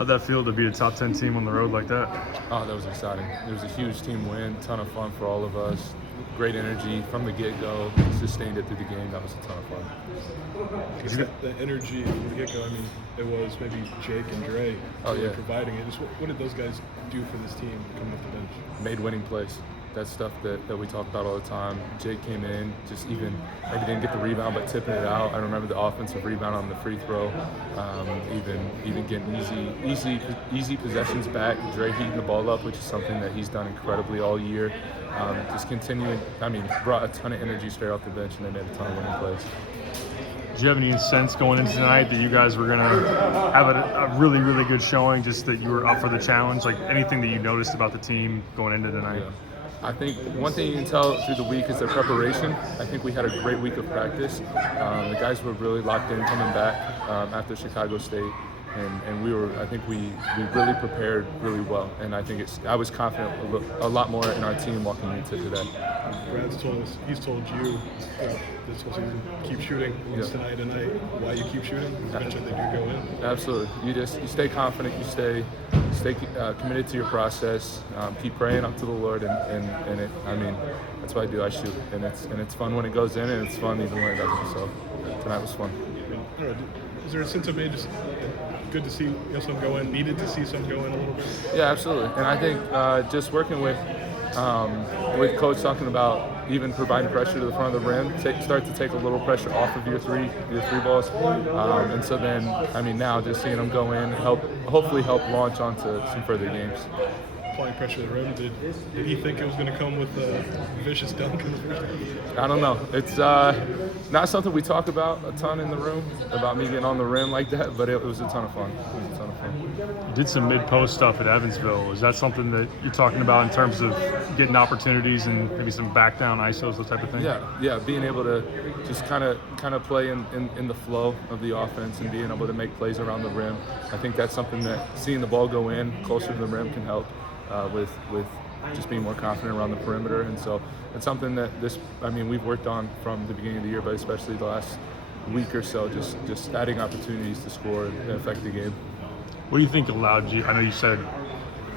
How'd that feel to beat a top 10 team on the road like that? Oh, that was exciting. It was a huge team win, ton of fun for all of us. Great energy from the get-go, sustained it through the game. That was a ton of fun. The energy from the get-go, I mean, it was maybe Jake and Dre providing it. Just what did those guys do for this team coming off the bench? Made winning plays. That's stuff that we talk about all the time. Jake came in, just even maybe didn't get the rebound, but tipping it out. I remember the offensive rebound on the free throw, even getting easy possessions back. Dre heating the ball up, which is something that he's done incredibly all year. Just continuing. I mean, brought a ton of energy straight off the bench, and they made a ton of winning plays. Did you have any sense going into tonight that you guys were going to have a really, really good showing, just that you were up for the challenge? Like anything that you noticed about the team going into tonight? Yeah. I think one thing you can tell through the week is their preparation. I think we had a great week of practice. The guys were really locked in coming back after Chicago State, and I think we really prepared really well. And I think I was confident a lot more in our team walking into today. Brad's told us, he's told you this whole season, keep shooting. Tonight and night, why you keep shooting? You mentioned they do go in. Absolutely. You stay confident. You stay committed to your process. Keep praying up to the Lord, and I mean, that's what I do. I shoot, and it's fun when it goes in, and it's fun even when it doesn't. So tonight was fun. I don't know, is there a sense of maybe just good to see some go in? Needed to see some go in a little bit? Yeah, absolutely. And I think just working with Coach talking about even providing pressure to the front of the rim, start to take a little pressure off of your three balls, and so then I mean now just seeing them go in, hopefully help launch onto some further games. Applying pressure to the rim, did he think it was going to come with a vicious dunk in the first half? I don't know. It's not something we talk about a ton in the room, about me getting on the rim like that, but it was a ton of fun. You did some mid-post stuff at Evansville. Is that something that you're talking about in terms of getting opportunities and maybe some back-down ISOs, that type of thing? Yeah, being able to just kind of play in the flow of the offense and being able to make plays around the rim. I think that's something that seeing the ball go in closer to the rim can help with just being more confident around the perimeter. And so it's something that we've worked on from the beginning of the year, but especially the last week or so, just adding opportunities to score and affect the game. What do you think allowed you, I know you said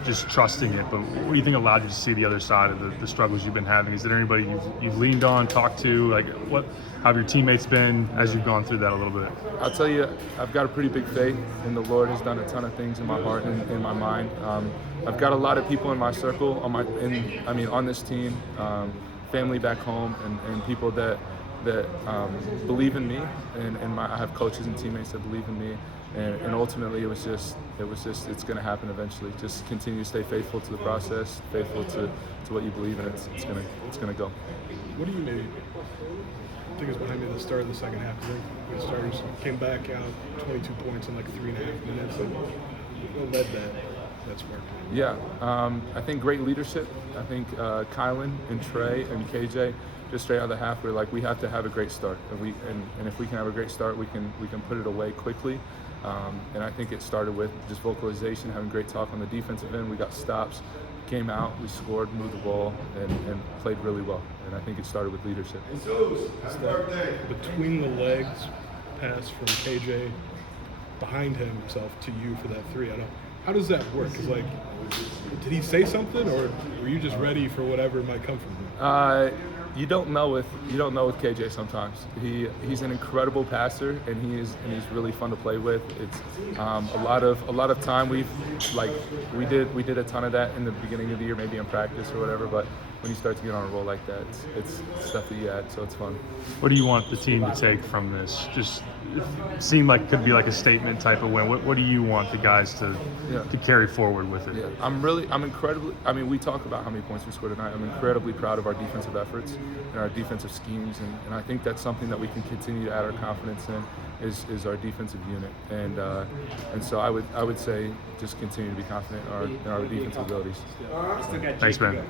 just trusting it, but what do you think allowed you to see the other side of the struggles you've been having? Is there anybody you've leaned on, talked to? Like, how have your teammates been as you've gone through that a little bit? I'll tell you, I've got a pretty big faith, and the Lord has done a ton of things in my heart and in my mind. I've got a lot of people in my circle, on this team, family back home, and people that believe in me, and I have coaches and teammates that believe in me, and ultimately it was just it's going to happen eventually. Just continue to stay faithful to the process, faithful to what you believe in. It's going to go. What do you maybe think is behind the start of the second half? I think the starters came back out 22 points in like 3.5 minutes, and what led that spark? Yeah, I think great leadership. I think Kylan and Trey and KJ, just straight out of the half, we're like, we have to have a great start, and if we can have a great start, we can put it away quickly. And I think it started with just vocalization, having great talk on the defensive end. We got stops, came out, we scored, moved the ball, and played really well. And I think it started with leadership. Between the legs pass from KJ behind himself to you for that three, how does that work? Because did he say something, or were you just ready for whatever might come from him? You don't know with KJ sometimes. He's an incredible passer, and he's really fun to play with. It's a lot of time we did a ton of that in the beginning of the year, maybe in practice or whatever. But when you start to get on a roll like that, it's stuff that you add, so it's fun. What do you want the team to take from this? Just it seemed like it could be like a statement type of win. What do you want the guys to carry forward with it? Yeah, I'm incredibly. We talk about how many points we scored tonight. I'm incredibly proud of our defensive efforts and our defensive schemes, and I think that's something that we can continue to add our confidence in is our defensive unit, and so I would say just continue to be confident in our defensive abilities. Thanks, man.